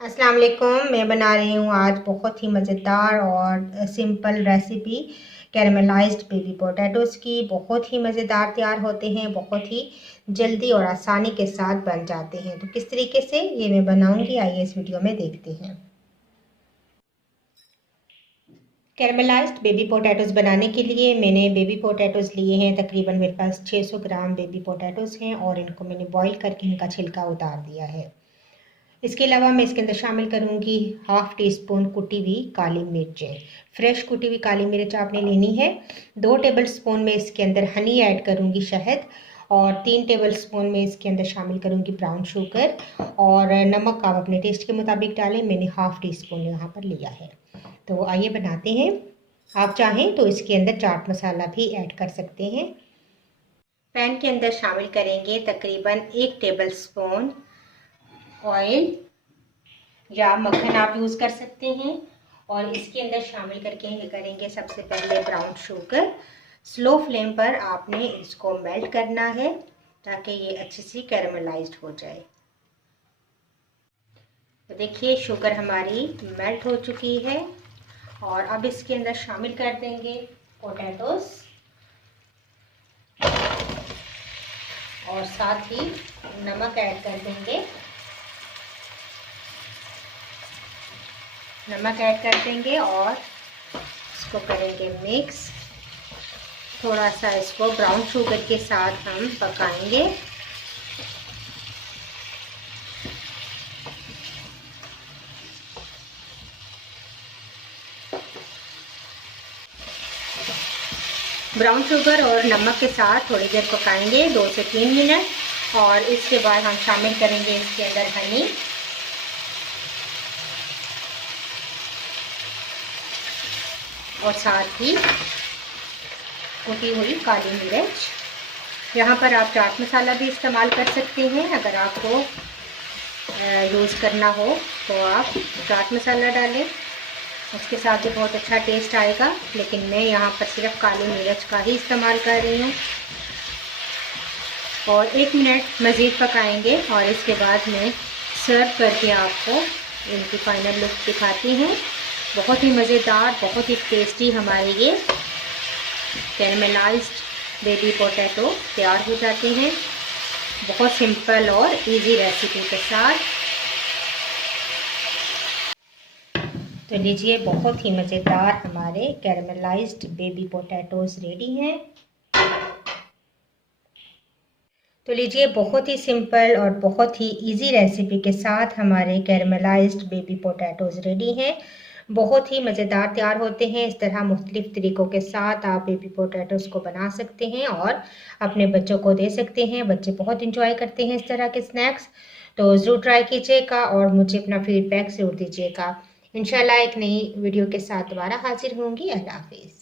अस्सलाम वालेकुम। मैं बना रही हूँ आज बहुत ही मज़ेदार और सिंपल रेसिपी कैरमलाइज्ड बेबी पोटैटोज़ की। बहुत ही मज़ेदार तैयार होते हैं, बहुत ही जल्दी और आसानी के साथ बन जाते हैं। तो किस तरीके से ये मैं बनाऊँगी, आइए इस वीडियो में देखते हैं। कैरमलाइज्ड बेबी पोटैटोज़ बनाने के लिए मैंने बेबी पोटैटोज़ लिए हैं। तकरीबन मेरे पास 600 ग्राम बेबी पोटैटोज़ हैं और इनको मैंने बॉईल करके इनका छिलका उतार दिया है। इसके अलावा मैं इसके अंदर शामिल करूंगी हाफ़ टी स्पून कुटी हुई काली मिर्चें। फ्रेश कुटी हुई काली मिर्च आपने लेनी है। 2 टेबल स्पून में इसके अंदर हनी ऐड करूंगी, शहद, और 3 टेबल स्पून में इसके अंदर शामिल करूंगी ब्राउन शुगर, और नमक आप अपने टेस्ट के मुताबिक डालें। मैंने हाफ़ टी स्पून यहाँ पर लिया है। तो आइए बनाते हैं। आप चाहें तो इसके अंदर चाट मसाला भी ऐड कर सकते हैं। पैन के अंदर शामिल करेंगे तकरीबन 1 टेबल स्पून ऑयल या मक्खन आप यूज़ कर सकते हैं, और इसके अंदर शामिल करके करेंगे सबसे पहले ब्राउन शुगर। स्लो फ्लेम पर आपने इसको मेल्ट करना है ताकि ये अच्छी सी कैरमलाइज्ड हो जाए। तो देखिए शुगर हमारी मेल्ट हो चुकी है, और अब इसके अंदर शामिल कर देंगे पोटैटोज़ और साथ ही नमक ऐड कर देंगे। नमक ऐड कर देंगे और इसको करेंगे मिक्स। थोड़ा सा इसको ब्राउन शुगर के साथ हम पकाएंगे। ब्राउन शुगर और नमक के साथ थोड़ी देर पकाएंगे, 2 से 3 मिनट, और इसके बाद हम शामिल करेंगे इसके अंदर हनी, और साथ ही कुटी हुई काली मिर्च। यहाँ पर आप चाट मसाला भी इस्तेमाल कर सकते हैं। अगर आपको यूज़ करना हो तो आप चाट मसाला डालें, उसके साथ भी बहुत अच्छा टेस्ट आएगा, लेकिन मैं यहाँ पर सिर्फ काली मिर्च का ही इस्तेमाल कर रही हूँ। और 1 मिनट मज़ीद पकाएंगे, और इसके बाद मैं सर्व करके आपको इनकी फाइनल लुक दिखाती हूँ। बहुत ही मज़ेदार, बहुत ही टेस्टी हमारे ये कैरमलाइज्ड बेबी पोटैटो तैयार हो जाते हैं, बहुत सिंपल और इजी रेसिपी के साथ। तो लीजिए, बहुत ही मज़ेदार हमारे कैरमलाइज्ड बेबी पोटैटोज़ रेडी हैं। तो लीजिए, बहुत ही सिंपल और बहुत ही इजी रेसिपी के साथ हमारे कैरमलाइज्ड बेबी पोटैटोज़ रेडी हैं। बहुत ही मज़ेदार तैयार होते हैं। इस तरह मुख्तलिफ़ तरीक़ों के साथ आप बेबी पोटैटोज़ को बना सकते हैं और अपने बच्चों को दे सकते हैं। बच्चे बहुत इंजॉय करते हैं इस तरह के स्नैक्स। तो ज़रूर ट्राई कीजिएगा और मुझे अपना फीडबैक ज़रूर दीजिएगा। इंशाल्लाह एक नई वीडियो के साथ दोबारा हाजिर होंगी। अल्लाह हाफ़िज़।